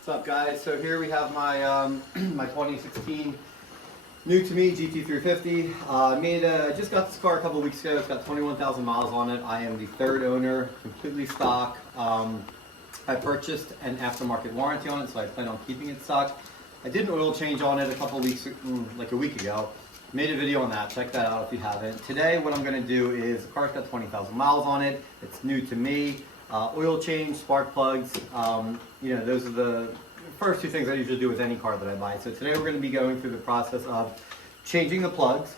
What's up, guys? So here we have my my 2016 new to me GT350. Just got this car a couple weeks ago. It's got 21,000 miles on it. I am the third owner, completely stock. I purchased an aftermarket warranty on it, so I plan on keeping it stock. I did an oil change on it a couple weeks, like a week ago. Made a video on that. Check that out if you haven't. Today, what I'm going to do is the car's got 20,000 miles on it. It's new to me. Oil change, spark plugs. You know, those are the first two things I usually do with any car that I buy. So today we're going to be going through the process of changing the plugs.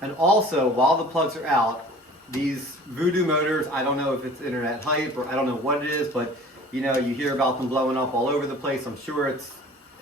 And also, while the plugs are out, these Voodoo motors, I don't know if it's internet hype or I don't know what it is, but you know, you hear about them blowing up all over the place. I'm sure it's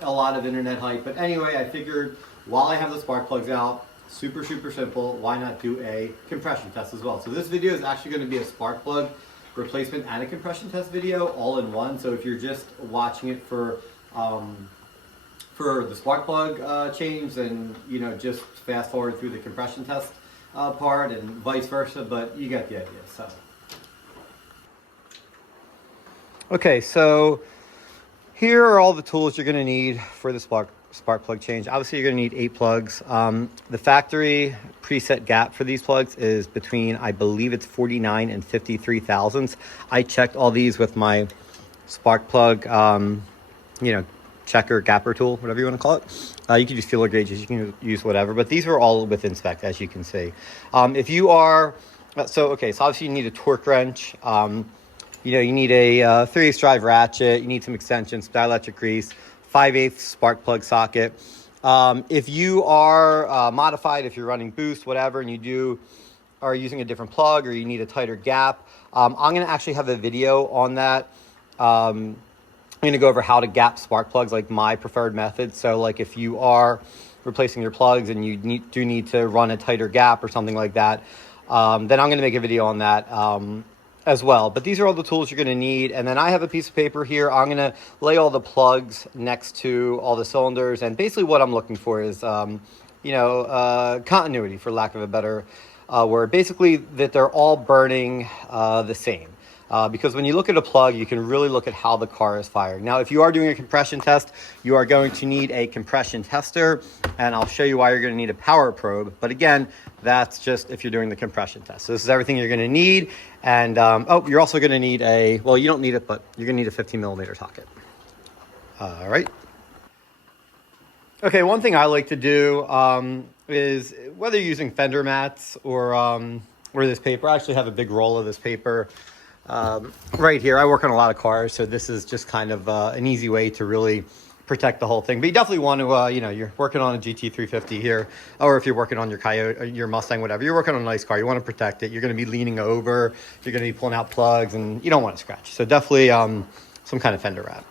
a lot of internet hype. But anyway, I figured while I have the spark plugs out, super simple, why not do a compression test as well? So this video is actually going to be a spark plug replacement and a compression test video all in one. So if you're just watching it for the spark plug change, then you know, just fast forward through the compression test part and vice versa, but you get the idea. So okay, so here are all the tools you're going to need for the spark plug change. Obviously, you're going to need 8 plugs. The factory preset gap for these plugs is between, I believe it's 49 and 53 thousandths. I checked all these with my spark plug, you know, checker, gapper tool, whatever you want to call it. You can use feeler gauges, you can use whatever, but these are all within spec, as you can see. If you are, so obviously you need a torque wrench. You know, you need a 3/8 drive ratchet, you need some extensions, dielectric grease, 5/8 spark plug socket. If you are modified, if you're running boost, whatever, and you are using a different plug or you need a tighter gap, I'm going to actually have a video on that. I'm going to go over how to gap spark plugs, like my preferred method. So like if you are replacing your plugs and you do need to run a tighter gap or something like that, then I'm going to make a video on that as well. But these are all the tools you're going to need. And then I have a piece of paper here. I'm going to lay all the plugs next to all the cylinders. And basically what I'm looking for is, you know, continuity, for lack of a better word. Basically that they're all burning the same. Because when you look at a plug, you can really look at how the car is firing. Now, if you are doing a compression test, you are going to need a compression tester, and I'll show you why you're going to need a power probe. But again, that's just if you're doing the compression test. So this is everything you're going to need. And you're also going to need well, you don't need it, but you're going to need a 15 millimeter socket. All right. Okay, one thing I like to do is, whether you're using fender mats or this paper, I actually have a big roll of this paper right here. I work on a lot of cars, so this is just kind of an easy way to really protect the whole thing. But you definitely want to, you know, you're working on a GT350 here, or if you're working on your Coil, your Mustang, whatever, you're working on a nice car, you want to protect it. You're going to be leaning over, you're going to be pulling out plugs, and you don't want to scratch. So definitely some kind of fender wrap.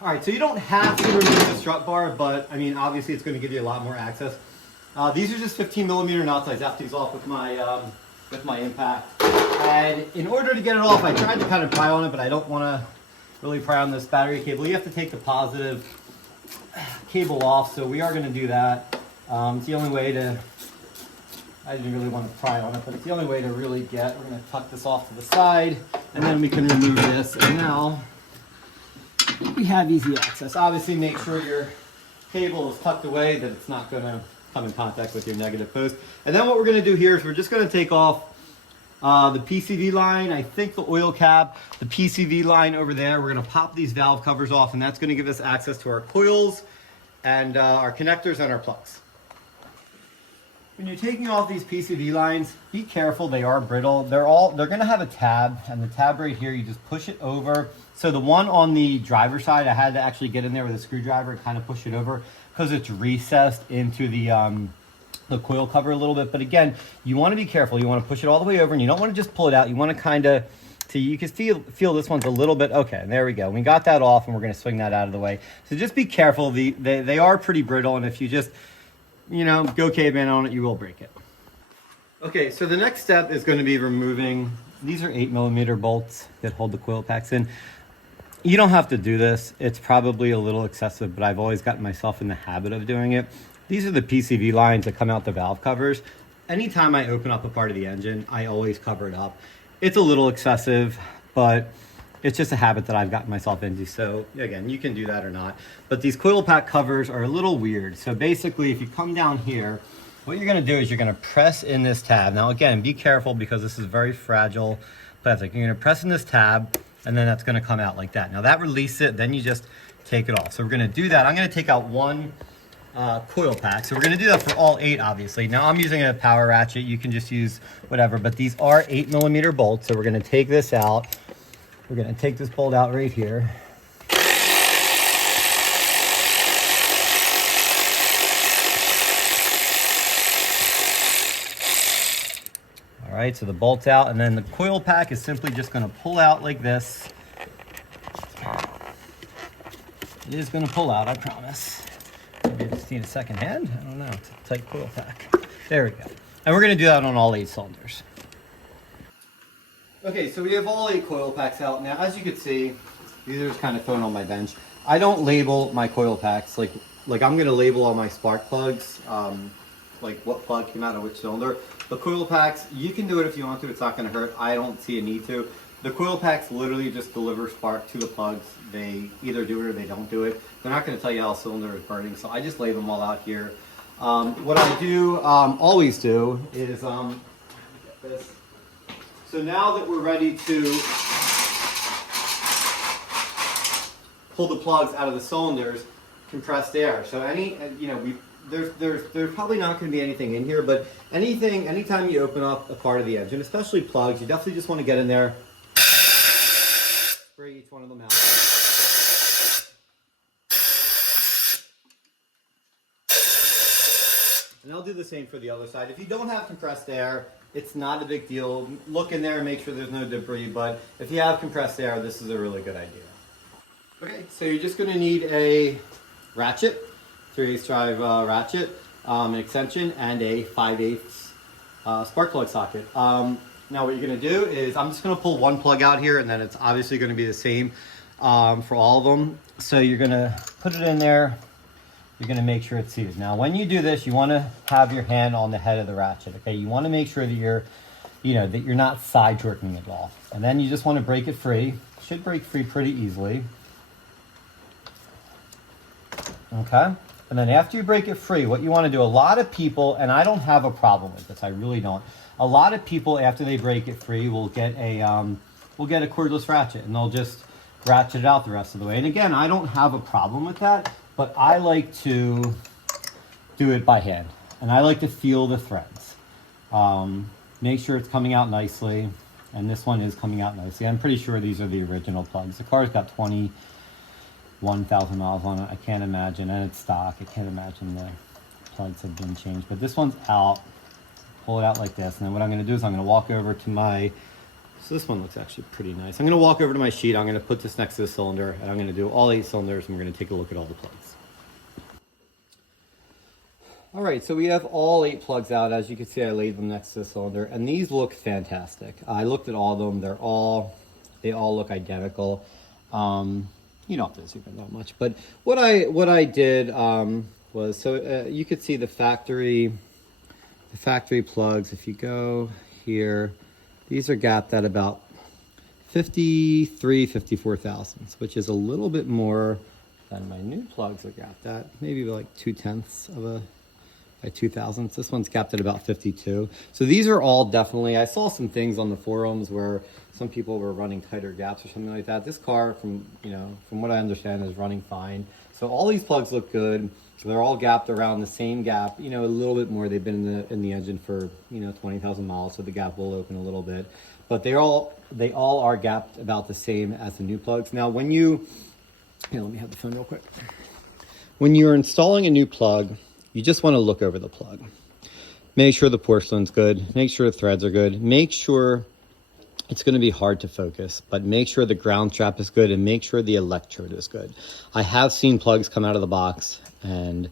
All right, so you don't have to remove the strut bar, but I mean, obviously it's going to give you a lot more access. These are just 15 millimeter nuts. I zapped these off with my impact. And in order to get it off, I tried to kind of pry on it, but I don't want to really pry on this battery cable. You have to take the positive cable off, so we are going to do that. It's the only way to, I didn't really want to pry on it, but it's the only way to really we're going to tuck this off to the side, and then we can remove this, and now we have easy access. Obviously, make sure your cable is tucked away, that it's not going to come in contact with your negative post. And then what we're going to do here is we're just going to take off the PCV line, I think the oil cap, the PCV line over there. We're going to pop these valve covers off, and that's going to give us access to our coils and our connectors and our plugs. When you're taking off these PCV lines, be careful, they are brittle. They're going to have a tab, and the tab right here, you just push it over. So the one on the driver's side, I had to actually get in there with a screwdriver and kind of push it over because it's recessed into the coil cover a little bit. But again, you want to be careful. You want to push it all the way over, and you don't want to just pull it out. You want to kind of, so you can feel this one's a little bit, okay, there we go. We got that off, and we're going to swing that out of the way. So just be careful. They are pretty brittle, and if you just, you know, go caveman on it, you will break it. Okay, so the next step is going to be removing, these are 8 millimeter bolts that hold the coil packs in. You don't have to do this. It's probably a little excessive, but I've always gotten myself in the habit of doing it. These are the PCV lines that come out the valve covers. Anytime I open up a part of the engine, I always cover it up. It's a little excessive, but It's just a habit that I've gotten myself into. So again, you can do that or not. But these coil pack covers are a little weird. So basically, if you come down here, what you're gonna do is you're gonna press in this tab. Now again, be careful because this is very fragile plastic. You're gonna press in this tab and then that's gonna come out like that. Now that releases it, then you just take it off. So we're gonna do that. I'm gonna take out one coil pack. So we're gonna do that for all 8, obviously. Now I'm using a power ratchet. You can just use whatever, but these are 8mm bolts. So we're gonna take this out. We're gonna take this bolt out right here. All right, so the bolt's out, and then the coil pack is simply just gonna pull out like this. It is gonna pull out, I promise. Maybe I just need a second hand. I don't know, it's a tight coil pack. There we go. And we're gonna do that on all 8 cylinders. Okay, so we have all 8 coil packs out. Now, as you can see, these are just kind of thrown on my bench. I don't label my coil packs. Like I'm gonna label all my spark plugs, like what plug came out of which cylinder. The coil packs, you can do it if you want to. It's not gonna hurt. I don't see a need to. The coil packs literally just deliver spark to the plugs. They either do it or they don't do it. They're not gonna tell you how a cylinder is burning, so I just lay them all out here. What I do, always do is, get this. So now that we're ready to pull the plugs out of the cylinders, compressed air. So there's probably not going to be anything in here, but anytime you open up a part of the engine, especially plugs, you definitely just want to get in there, spray each one of them out. And I'll do the same for the other side. If you don't have compressed air, it's not a big deal. Look in there and make sure there's no debris, but if you have compressed air, this is a really good idea. Okay, so you're just gonna need a ratchet, 3/8 drive ratchet, an extension, and a 5/8 spark plug socket. Now what you're gonna do is, I'm just gonna pull one plug out here, and then it's obviously gonna be the same for all of them. So you're gonna put it in there. You're gonna make sure it's seated. Now, when you do this, you wanna have your hand on the head of the ratchet, okay? You wanna make sure that you're not side jerking it all. And then you just wanna break it free. Should break free pretty easily. Okay? And then after you break it free, what you wanna do, a lot of people, and I don't have a problem with this, I really don't. A lot of people, after they break it free, will get a cordless ratchet, and they'll just ratchet it out the rest of the way. And again, I don't have a problem with that, but I like to do it by hand, and I like to feel the threads. Make sure it's coming out nicely, and this one is coming out nicely. I'm pretty sure these are the original plugs. The car's got 21,000 miles on it. I can't imagine, and it's stock. I can't imagine the plugs have been changed, but this one's out. Pull it out like this, and then what I'm gonna do is I'm gonna walk over to my, so this one looks actually pretty nice. I'm gonna walk over to my sheet, I'm gonna put this next to the cylinder, and I'm gonna do all 8 cylinders, and we're gonna take a look at all the plugs. All right, so we have all 8 plugs out. As you can see, I laid them next to the cylinder, and these look fantastic. I looked at all of them. They all look identical. You don't have to zoom in that much, but what I did was, so you could see the factory plugs. If you go here, these are gapped at about 54 thousandths, which is a little bit more than my new plugs are gapped at, maybe like 2/10 of a 2 thousandths. This one's capped at about 52. So these are all definitely, I saw some things on the forums where some people were running tighter gaps or something like that. This car, from what I understand, is running fine. So all these plugs look good. So they're all gapped around the same gap, a little bit more. They've been in the engine for 20,000 miles, so the gap will open a little bit. But they all are gapped about the same as the new plugs. Now, when let me have the phone real quick. When you're installing a new plug, you just want to look over the plug. Make sure the porcelain's good. Make sure the threads are good. Make sure, it's going to be hard to focus, but make sure the ground strap is good, and make sure the electrode is good. I have seen plugs come out of the box and,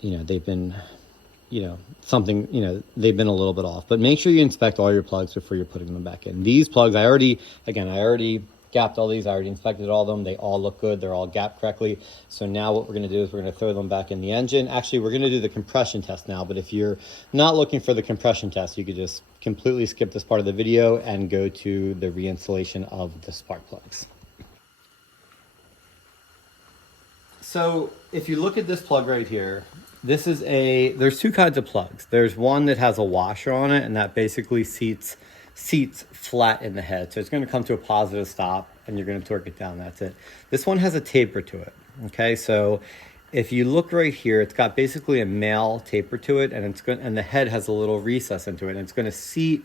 they've been, they've been a little bit off. But make sure you inspect all your plugs before you're putting them back in. These plugs, I already gapped all these. I already inspected all of them. They all look good. They're all gapped correctly. So now what we're going to do is we're going to throw them back in the engine. Actually, we're going to do the compression test now, but if you're not looking for the compression test, you could just completely skip this part of the video and go to the reinstallation of the spark plugs. So if you look at this plug right here, there's two kinds of plugs. There's one that has a washer on it, and that basically seats flat in the head. So it's going to come to a positive stop, and you're going to torque it down. That's it. This one has a taper to it. Okay, so if you look right here, it's got basically a male taper to it, and the head has a little recess into it, and it's going to seat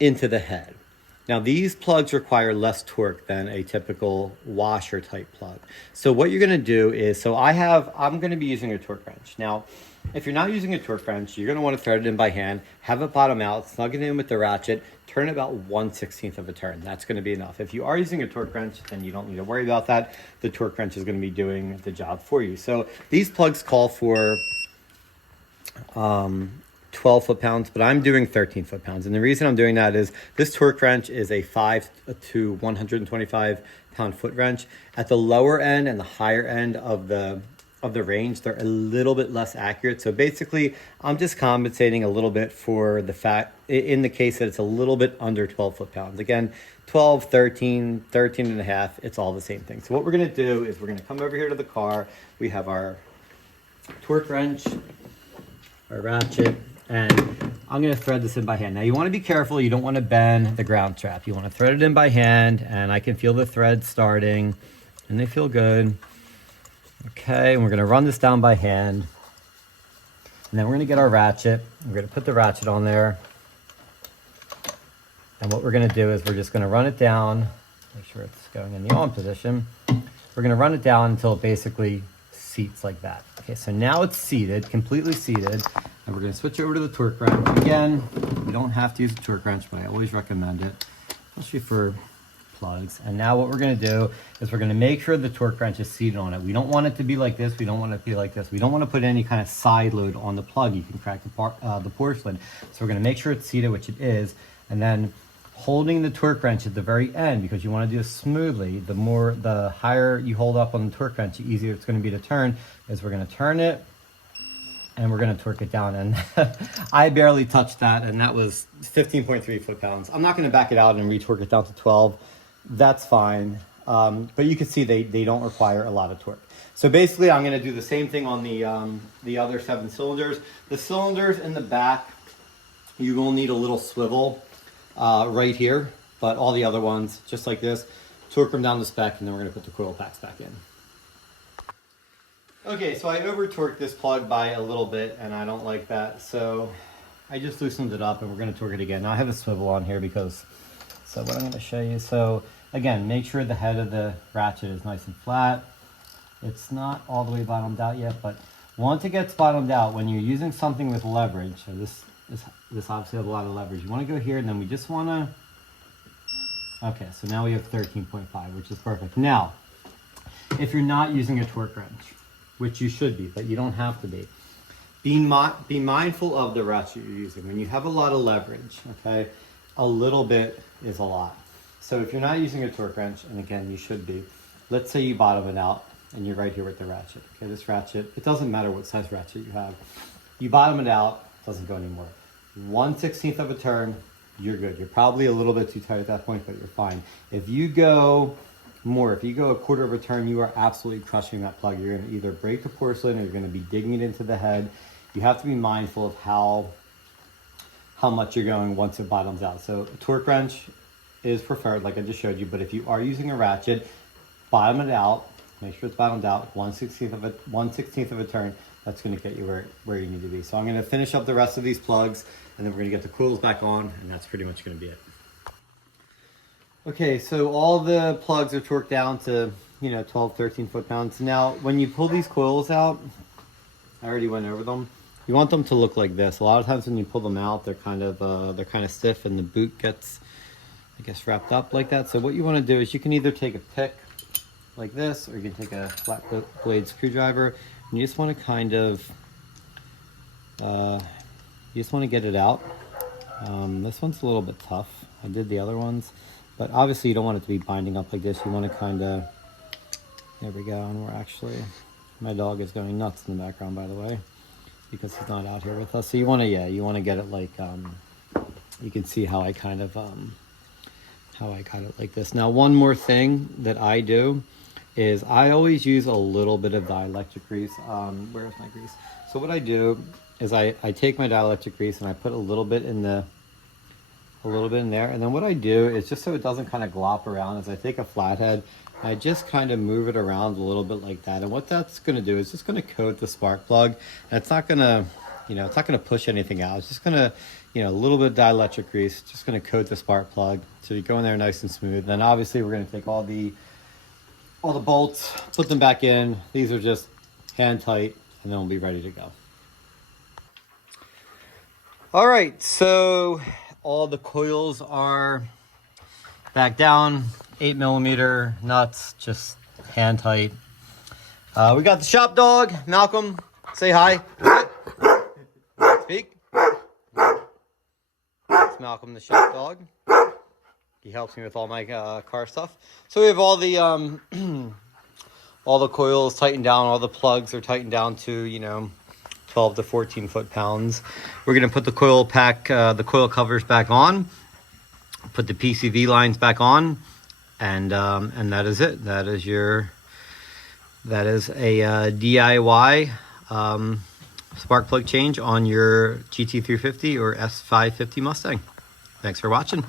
into the head. Now, these plugs require less torque than a typical washer type plug. So what you're going to do is, I'm going to be using a torque wrench. Now, if you're not using a torque wrench, you're going to want to thread it in by hand, have it bottom out, snug it in with the ratchet, turn about 1/16 of a turn. That's going to be enough. If you are using a torque wrench, then you don't need to worry about that. The torque wrench is going to be doing the job for you. So these plugs call for 12 foot-pounds, but I'm doing 13 foot-pounds. And the reason I'm doing that is this torque wrench is a 5 to 125 pound foot wrench. At the lower end and the higher end of the range, they're a little bit less accurate. So basically, I'm just compensating a little bit for the fact, in the case that it's a little bit under 12 foot-pounds. Again, 12, 13, 13 and a half, it's all the same thing. So what we're gonna do is we're gonna come over here to the car. We have our torque wrench, our ratchet, and I'm going to thread this in by hand. Now you want to be careful. You don't want to bend the ground strap. You want to thread it in by hand, and I can feel the threads starting, and they feel good. Okay, and we're going to run this down by hand. And then we're going to get our ratchet. We're going to put the ratchet on there. And what we're going to do is we're just going to run it down. Make sure it's going in the on position. We're going to run it down until it basically seats like that. Okay, so now it's seated, completely seated. And we're going to switch over to the torque wrench. Again, you don't have to use a torque wrench, but I always recommend it, especially for plugs. And now what we're going to do is we're going to make sure the torque wrench is seated on it. We don't want it to be like this. We don't want it to be like this. We don't want to put any kind of side load on the plug. You can crack the porcelain. So we're going to make sure it's seated, which it is. And then holding the torque wrench at the very end, because you want to do it smoothly. The higher you hold up on the torque wrench, the easier it's going to be to turn. Is we're going to turn it, and we're going to torque it down. And I barely touched that, and that was 15.3 foot-pounds. I'm not going to back it out and re-torque it down to 12. That's fine. But you can see they don't require a lot of torque. So basically, I'm going to do the same thing on the other 7 cylinders. The cylinders in the back, you will need a little swivel right here, but all the other ones, just like this, torque them down to spec, and then we're going to put the coil packs back in. Okay, so I over-torqued this plug by a little bit, and I don't like that, so I just loosened it up, and we're going to torque it again. Now I have a swivel on here so what I'm going to show you, so again, make sure the head of the ratchet is nice and flat. It's not all the way bottomed out yet, but once it gets bottomed out, when you're using something with leverage, so this obviously has a lot of leverage, you want to go here, and then we just want to, okay, so now we have 13.5, which is perfect. Now, if you're not using a torque wrench, which you should be, but you don't have to be. Be mindful of the ratchet you're using. When you have a lot of leverage, okay, a little bit is a lot. So if you're not using a torque wrench, and again, you should be, let's say you bottom it out, and you're right here with the ratchet. Okay, this ratchet, it doesn't matter what size ratchet you have. You bottom it out, it doesn't go anymore. 1/16 of a turn, you're good. You're probably a little bit too tight at that point, but you're fine. If you go more, if you go 1/4 of a turn, you are absolutely crushing that plug. You're going to either break the porcelain, or you're going to be digging it into the head. You have to be mindful of how much you're going once it bottoms out. So a torque wrench is preferred, like I just showed you, but if you are using a ratchet, bottom it out, make sure it's bottomed out, 1/16 of a turn. That's going to get you where you need to be. So I'm going to finish up the rest of these plugs, and then we're going to get the coils back on, and that's pretty much going to be it. Okay, so all the plugs are torqued down to, 12, 13 foot-pounds. Now, when you pull these coils out, I already went over them. You want them to look like this. A lot of times when you pull them out, they're kind of stiff, and the boot gets, I guess, wrapped up like that. So what you want to do is you can either take a pick like this, or you can take a flat blade screwdriver, and you just want to kind of, you just want to get it out. This one's a little bit tough. I did the other ones. But obviously you don't want it to be binding up like this. You want to kind of, there we go. And we're actually, my dog is going nuts in the background, by the way, because he's not out here with us. So you want to, yeah, you want to get it like, you can see how I kind of, how I got it like this. Now, one more thing that I do is I always use a little bit of dielectric grease. Where's my grease? So what I do is I take my dielectric grease and I put a little bit in there. And then what I do is, just so it doesn't kind of glop around, is I take a flathead and I just kind of move it around a little bit like that. And what that's going to do is just going to coat the spark plug. And it's not going to, it's not going to push anything out. It's just going to, a little bit of dielectric grease, just going to coat the spark plug. So you go in there nice and smooth. Then obviously we're going to take all the bolts, put them back in. These are just hand tight, and then we'll be ready to go. All right, so all the coils are back down, 8mm nuts, just hand tight. We got the shop dog, Malcolm. Say hi. Speak. That's Malcolm, the shop dog. He helps me with all my car stuff. So we have all the all the coils tightened down, all the plugs are tightened down to 12 to 14 foot-pounds. We're gonna put the coil pack, the coil covers back on, put the PCV lines back on, and that is it. That is a DIY spark plug change on your GT350 or S550 Mustang. Thanks for watching.